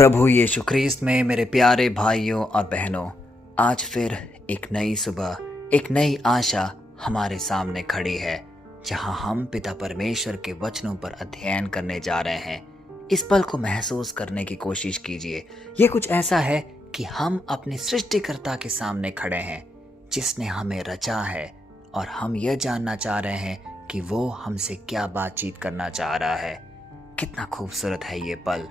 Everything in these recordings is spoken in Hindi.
प्रभु यीशु ख्रीस्त में मेरे प्यारे भाइयों और बहनों, आज फिर एक नई सुबह, एक नई आशा हमारे सामने खड़ी है, जहां हम पिता परमेश्वर के वचनों पर अध्ययन करने जा रहे हैं। इस पल को महसूस करने की कोशिश कीजिए। ये कुछ ऐसा है कि हम अपने सृष्टिकर्ता के सामने खड़े हैं, जिसने हमें रचा है, और हम यह जानना चाह रहे हैं कि वो हमसे क्या बातचीत करना चाह रहा है। कितना खूबसूरत है ये पल।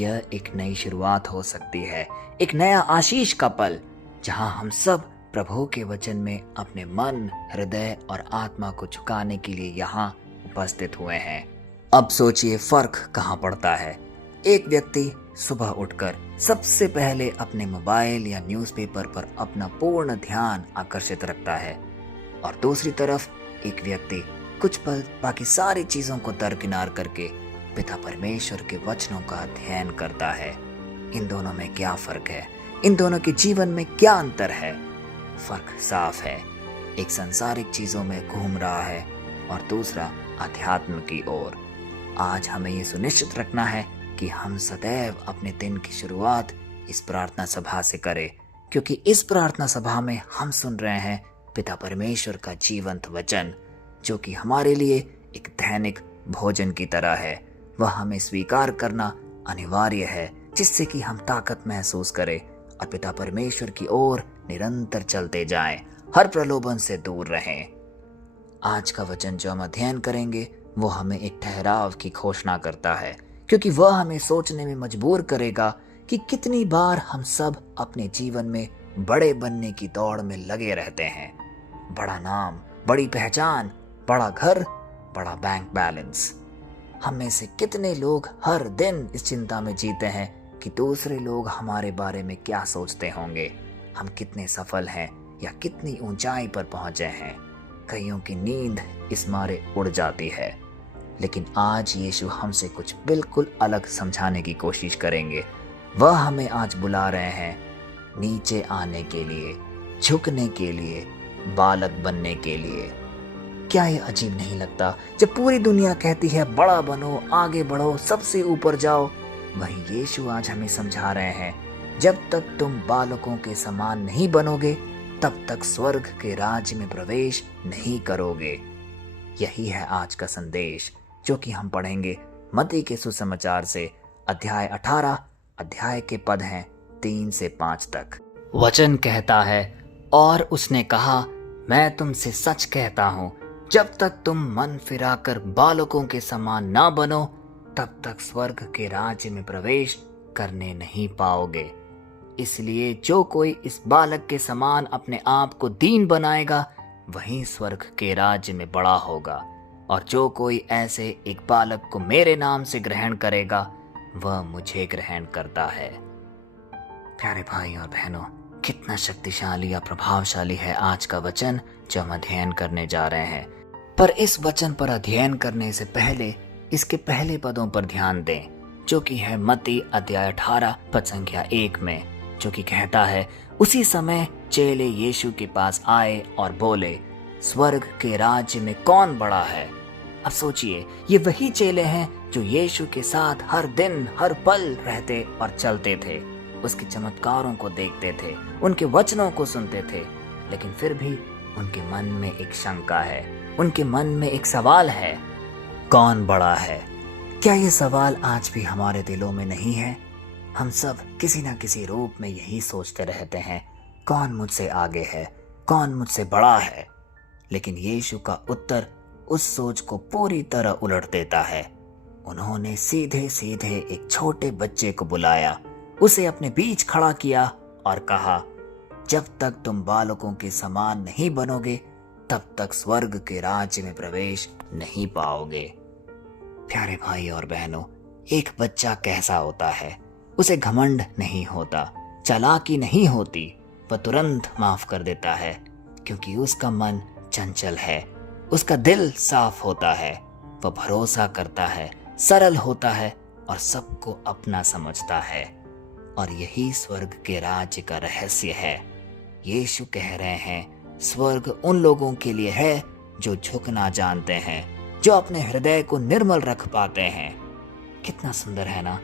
यह एक नई शुरुआत हो सकती है, एक नया आशीष का पल, जहां हम सब प्रभु के वचन में अपने मन, हृदय और आत्मा को झुकाने के लिए यहाँ उपस्थित हुए हैं। अब सोचिए फर्क कहाँ पड़ता है। एक व्यक्ति सुबह उठकर सबसे पहले अपने मोबाइल या न्यूज़पेपर पर अपना पूर्ण ध्यान आकर्षित रखता है, और दूसरी तरफ एक व्यक्ति कुछ पल बाकी सारी चीजों को दरकिनार करके पिता परमेश्वर के वचनों का अध्ययन करता है। इन दोनों में क्या फर्क है? इन दोनों के जीवन में क्या अंतर है? फर्क साफ है। एक सांसारिक चीजों में घूम रहा है और दूसरा अध्यात्म की ओर। आज हमें ये सुनिश्चित रखना है कि हम सदैव अपने दिन की शुरुआत इस प्रार्थना सभा से करें, क्योंकि इस प्रार्थना सभा में हम सुन रहे हैं पिता परमेश्वर का जीवंत वचन, जो कि हमारे लिए एक दैनिक भोजन की तरह है। वह हमें स्वीकार करना अनिवार्य है, जिससे कि हम ताकत महसूस करें और पिता परमेश्वर की ओर निरंतर चलते जाएं, हर प्रलोभन से दूर रहें। आज का वचन जो हम अध्ययन करेंगे वो हमें एक ठहराव की घोषणा करता है, क्योंकि वह हमें सोचने में मजबूर करेगा कि कितनी बार हम सब अपने जीवन में बड़े बनने की दौड़ में लगे रहते हैं। बड़ा नाम, बड़ी पहचान, बड़ा घर, बड़ा बैंक बैलेंस। हम में से कितने लोग हर दिन इस चिंता में जीते हैं कि दूसरे लोग हमारे बारे में क्या सोचते होंगे, हम कितने सफल हैं या कितनी ऊंचाई पर पहुंचे हैं। कईयों की नींद इस मारे उड़ जाती है। लेकिन आज यीशु हमसे कुछ बिल्कुल अलग समझाने की कोशिश करेंगे। वह हमें आज बुला रहे हैं नीचे आने के लिए, झुकने के लिए, बालक बनने के लिए। क्या ये अजीब नहीं लगता जब पूरी दुनिया कहती है बड़ा बनो, आगे बढ़ो, सबसे ऊपर जाओ? वहीं यीशु आज हमें समझा रहे हैं, जब तक तुम बालकों के समान नहीं बनोगे, तब तक स्वर्ग के राज्य में प्रवेश नहीं करोगे। यही है आज का संदेश, जो कि हम पढ़ेंगे मत्ती के सुसमाचार से अध्याय 18, अध्याय के पद हैं 3 से 5 तक। वचन कहता है, और उसने कहा, मैं तुमसे सच कहता हूँ, जब तक तुम मन फिराकर बालकों के समान ना बनो, तब तक स्वर्ग के राज्य में प्रवेश करने नहीं पाओगे। इसलिए जो कोई इस बालक के समान अपने आप को दीन बनाएगा, वही स्वर्ग के राज्य में बड़ा होगा। और जो कोई ऐसे एक बालक को मेरे नाम से ग्रहण करेगा, वह मुझे ग्रहण करता है। प्यारे भाई और बहनों, कितना शक्तिशाली या प्रभावशाली है आज का वचन जो हम अध्ययन करने जा रहे हैं। पर इस वचन पर अध्ययन करने से पहले इसके पहले पदों पर ध्यान दें, जो कि है मत्ती अध्याय 18 पद संख्या 1 में, जो कि कहता है, उसी समय चेले यीशु के पास आए और बोले, स्वर्ग के राज्य में कौन बड़ा है? अब सोचिए, ये वही चेले हैं जो यीशु के साथ हर दिन हर पल रहते और चलते थे, उसके चमत्कारों को देखते थे, उनके वचनों को सुनते थे। लेकिन फिर भी उनके मन में एक शंका है, उनके मन में एक सवाल है, कौन बड़ा है? क्या ये सवाल आज भी हमारे दिलों में नहीं है? हम सब किसी न किसी रूप में यही सोचते रहते हैं, कौन मुझसे आगे है, कौन मुझसे बड़ा है? लेकिन यीशु का उत्तर उस सोच को पूरी तरह उलट देता है। उन्होंने सीधे सीधे एक छोटे बच्चे को बुलाया, उसे अपने बीच खड़ा किया और कहा, जब तक तुम बालकों के समान नहीं बनोगे, तब तक स्वर्ग के राज्य में प्रवेश नहीं पाओगे। प्यारे भाई और बहनों, एक बच्चा कैसा होता है? उसे घमंड नहीं होता, चालाकी नहीं होती, वह तुरंत माफ कर देता है, क्योंकि उसका मन चंचल है, उसका दिल साफ होता है, वह भरोसा करता है, सरल होता है और सबको अपना समझता है। और यही स्वर्ग के राज्य का रहस्य है। यीशु कह रहे हैं, स्वर्ग उन लोगों के लिए है जो झुकना जानते हैं, जो अपने हृदय को निर्मल रख पाते हैं। कितना सुंदर है ना?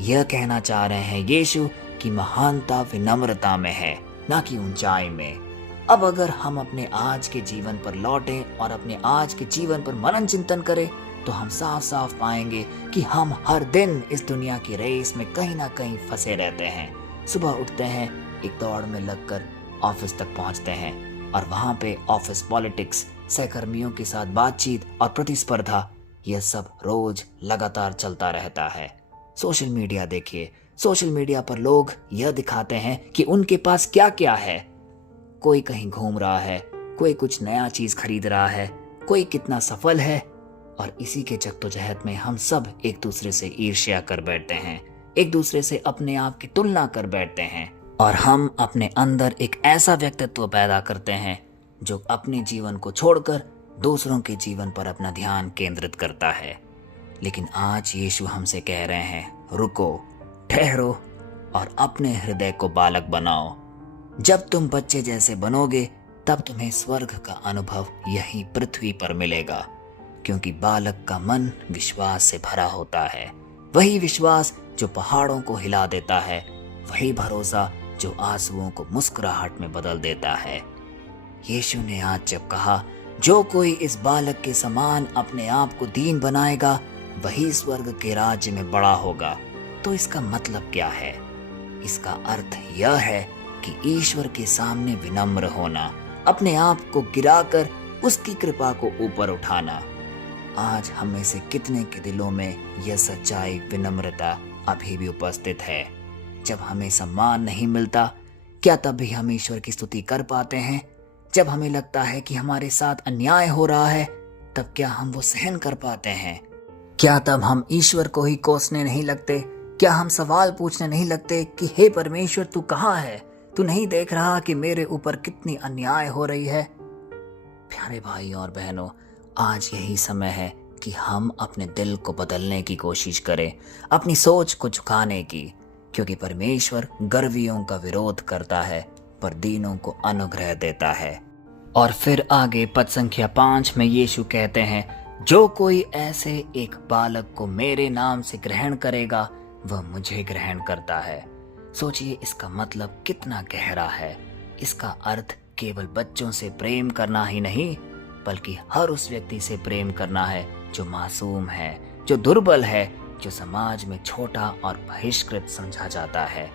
यह कहना चाह रहे हैं यीशु कि महानता विनम्रता में है, ना कि ऊंचाई में। अब अगर हम अपने आज के जीवन पर लौटें और अपने आज के जीवन पर मनन चिंतन करें तो हम साफ साफ पाएंगे कि हम हर दिन इस दुनिया की रेस में कहीं ना कहीं फंसे रहते हैं। सुबह उठते हैं, एक दौड़ में लगकर ऑफिस तक पहुंचते हैं और वहां पे ऑफिस पॉलिटिक्स, सहकर्मियों के साथ बातचीत और प्रतिस्पर्धा, यह सब रोज लगातार चलता रहता है। सोशल मीडिया देखिए, सोशल मीडिया पर लोग यह दिखाते हैं कि उनके पास क्या क्या है। कोई कहीं घूम रहा है, कोई कुछ नया चीज खरीद रहा है, कोई कितना सफल है, और इसी के जद्दोजहद में हम सब एक दूसरे से ईर्ष्या कर बैठते हैं, एक दूसरे से अपने आप की तुलना कर बैठते हैं और हम अपने अंदर एक ऐसा व्यक्तित्व पैदा करते हैं जो अपने जीवन को छोड़कर दूसरों के जीवन पर अपना ध्यान केंद्रित करता है। लेकिन आज यीशु हमसे कह रहे हैं, रुको, ठहरो और अपने हृदय को बालक बनाओ। जब तुम बच्चे जैसे बनोगे तब तुम्हें स्वर्ग का अनुभव यहीं पृथ्वी पर मिलेगा, क्योंकि बालक का मन विश्वास से भरा होता है। वही विश्वास जो पहाड़ों को हिला देता है, वही भरोसा जो आंसुओं को मुस्कुराहट में बदल देता है। यीशु ने आज जब कहा, जो कोई इस बालक के समान अपने आप को दीन बनाएगा वही स्वर्ग के राज्य में बड़ा होगा, तो इसका मतलब क्या है? इसका अर्थ यह है कि ईश्वर के सामने विनम्र होना, अपने आप को गिराकर उसकी कृपा को ऊपर उठाना। आज हम में से कितने के दिलों में यह सच्चाई, विनम्रता अभी भी उपस्थित है? जब हमें सम्मान नहीं मिलता, क्या तब भी हम ईश्वर की स्तुति कर पाते हैं? जब हमें लगता है कि हमारे साथ अन्याय हो रहा है, तब क्या हम वो सहन कर पाते हैं? क्या तब हम ईश्वर को ही कोसने नहीं लगते? क्या हम सवाल पूछने नहीं लगते कि हे परमेश्वर, तू कहाँ है? तू नहीं देख रहा कि मेरे ऊपर कितनी अन्याय हो रही है? प्यारे भाई और बहनों, आज यही समय है कि हम अपने दिल को बदलने की कोशिश करें, अपनी सोच को झुकाने की, क्योंकि परमेश्वर गर्वियों का विरोध करता है पर दीनों को अनुग्रह देता है। और फिर आगे पद संख्या 5 में यीशु कहते हैं, जो कोई ऐसे एक बालक को मेरे नाम से ग्रहण करेगा वह मुझे ग्रहण करता है। सोचिए, इसका मतलब कितना गहरा है। इसका अर्थ केवल बच्चों से प्रेम करना ही नहीं, बल्कि हर उस व्यक्ति से प्रेम करना है जो मासूम है, जो दुर्बल है, जो समाज में छोटा और बहिष्कृत समझा जाता है।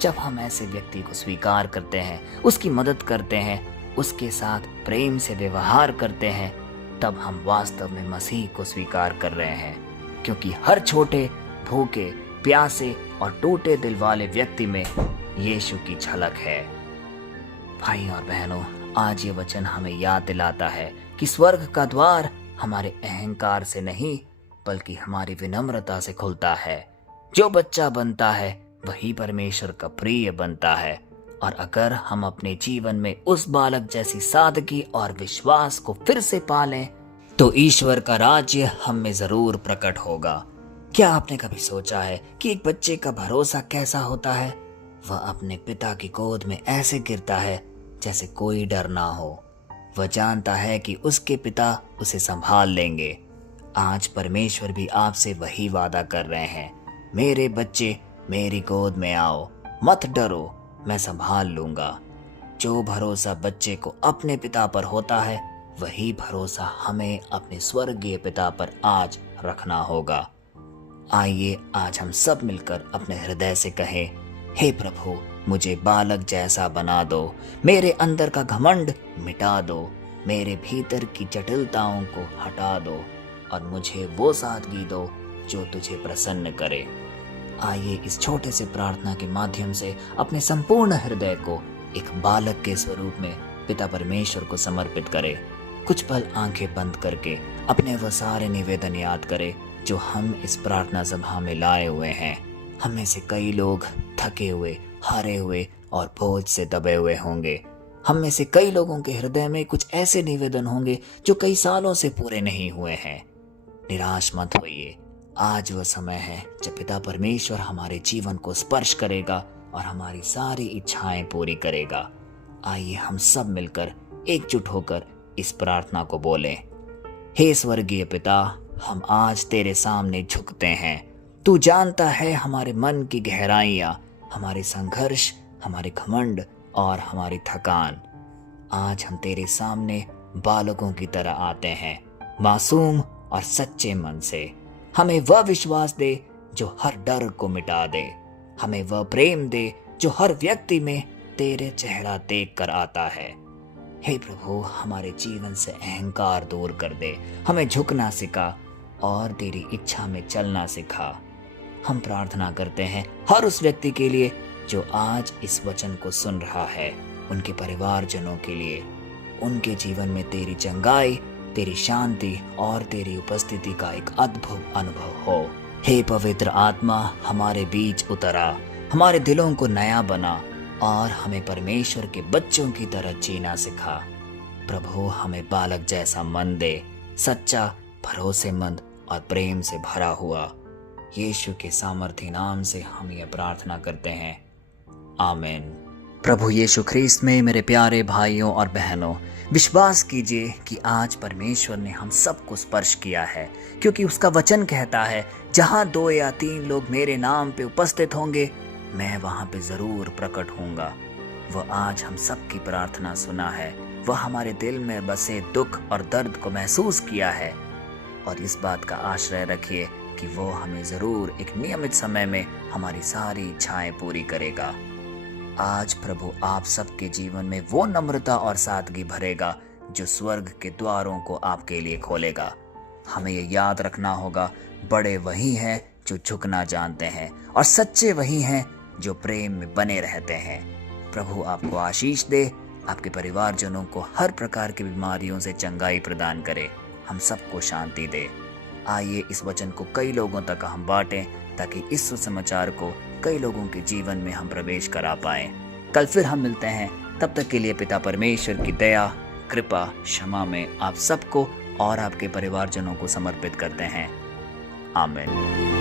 जब हम ऐसे व्यक्ति को स्वीकार करते हैं, उसकी मदद करते हैं, उसके साथ प्रेम से व्यवहार करते हैं, तब हम वास्तव में मसीह को स्वीकार कर रहे हैं, क्योंकि हर छोटे, भूखे, प्यासे और टूटे दिल वाले व्यक्ति में यीशु की झलक है। भाई और बहनों, आज ये वचन हमें याद दिलाता है कि स्वर्ग का द्वार हमारे अहंकार से नहीं बल्कि हमारी विनम्रता से खुलता है। जो बच्चा बनता है वही परमेश्वर का प्रिय बनता है, और अगर हम अपने जीवन में उस बालक जैसी सादगी और विश्वास को फिर से पालें तो ईश्वर का राज्य हम में जरूर प्रकट होगा। क्या आपने कभी सोचा है कि एक बच्चे का भरोसा कैसा होता है? वह अपने पिता की गोद में ऐसे गिरता है जैसे कोई डर ना हो। वह जानता है कि उसके पिता उसे संभाल लेंगे। आज परमेश्वर भी आपसे वही वादा कर रहे हैं, मेरे बच्चे मेरी गोद में आओ, मत डरो, मैं संभाल लूंगा। जो भरोसा बच्चे को अपने पिता पर होता है, वही भरोसा हमें अपने स्वर्गीय पिता पर आज रखना होगा। आइए आज हम सब मिलकर अपने हृदय से कहें, हे प्रभु, मुझे बालक जैसा बना दो, मेरे अंदर का घमंड मिटा दो, मेरे भीतर की जटिलताओं को हटा दो और मुझे वो सादगी दो जो तुझे प्रसन्न करे। आइए इस छोटे से प्रार्थना के माध्यम से अपने संपूर्ण हृदय को एक बालक के स्वरूप में पिता परमेश्वर को समर्पित करें। कुछ पल आंखें बंद करके अपने वो सारे निवेदन याद करें जो हम इस प्रार्थना सभा में लाए हुए हैं। हम में से कई लोग थके हुए, हारे हुए और बोझ से दबे हुए होंगे। हम में से कई लोगों के हृदय में कुछ ऐसे निवेदन होंगे जो कई सालों से पूरे नहीं हुए हैं। निराश मत होइए, आज वह समय है जब पिता परमेश्वर हमारे जीवन को स्पर्श करेगा और हमारी सारी इच्छाएं पूरी करेगा। आइए हम सब मिलकर एकजुट होकर इस प्रार्थना को बोलें। हे स्वर्गीय पिता, हम आज तेरे सामने झुकते हैं। तू जानता है हमारे मन की गहराइयाँ, हमारे संघर्ष, हमारे घमंड और हमारी थकान। आज हम तेरे सामने बालकों की तरह आते हैं, मासूम और सच्चे मन से। हमें वह विश्वास दे जो हर डर को मिटा दे। हमें वह प्रेम दे जो हर व्यक्ति में तेरे चेहरा देख कर आता है। हे प्रभु, हमारे जीवन से अहंकार दूर कर दे। हमें झुकना सिखा और तेरी इच्छा में चलना सिखा। हम प्रार्थना करते हैं हर उस व्यक्ति के लिए जो आज इस वचन को सुन रहा है, उनके परिवारजनों के लिए। उनके जीवन में तेरी चंगाई, तेरी शांति और तेरी उपस्थिति का एक अद्भुत अनुभव हो। हे पवित्र आत्मा, हमारे बीच उतरा, हमारे दिलों को नया बना और हमें परमेश्वर के बच्चों की तरह जीना सिखा। प्रभु, हमें बालक जैसा मन दे, सच्चा, भरोसेमंद और प्रेम से भरा हुआ। यीशु के सामर्थी नाम से हम ये प्रार्थना करते हैं, आमीन। प्रभु यीशु ख्रीस्त में मेरे प्यारे भाइयों और बहनों, विश्वास कीजिए कि आज परमेश्वर ने हम सबको स्पर्श किया है, क्योंकि उसका वचन कहता है, जहां 2 या 3 लोग मेरे नाम पे उपस्थित होंगे, मैं वहां पे जरूर प्रकट होऊंगा। वह आज हम सबकी प्रार्थना सुना है। वह हमारे दिल में बसे दुख और दर्द को महसूस किया है और इस बात का आश्रय रखिए कि वो हमें जरूर एक नियमित समय में हमारी सारी इच्छाएं पूरी करेगा। आज प्रभु आप सबके जीवन में वो नम्रता और सादगी भरेगा जो स्वर्ग के द्वारों को आपके लिए खोलेगा। हमें ये याद रखना होगा, बड़े वही हैं जो झुकना जानते हैं और सच्चे वही हैं जो प्रेम में बने रहते हैं। प्रभु आपको आशीष दे, आपके परिवारजनों को हर प्रकार की बीमारियों से चंगाई प्रदान करे, हम सबको शांति दे। आइए इस वचन को कई लोगों तक हम बांटें ताकि इस सुसमाचार को कई लोगों के जीवन में हम प्रवेश करा पाएं। कल फिर हम मिलते हैं, तब तक के लिए पिता परमेश्वर की दया, कृपा, क्षमा में आप सबको और आपके परिवारजनों को समर्पित करते हैं, आमीन।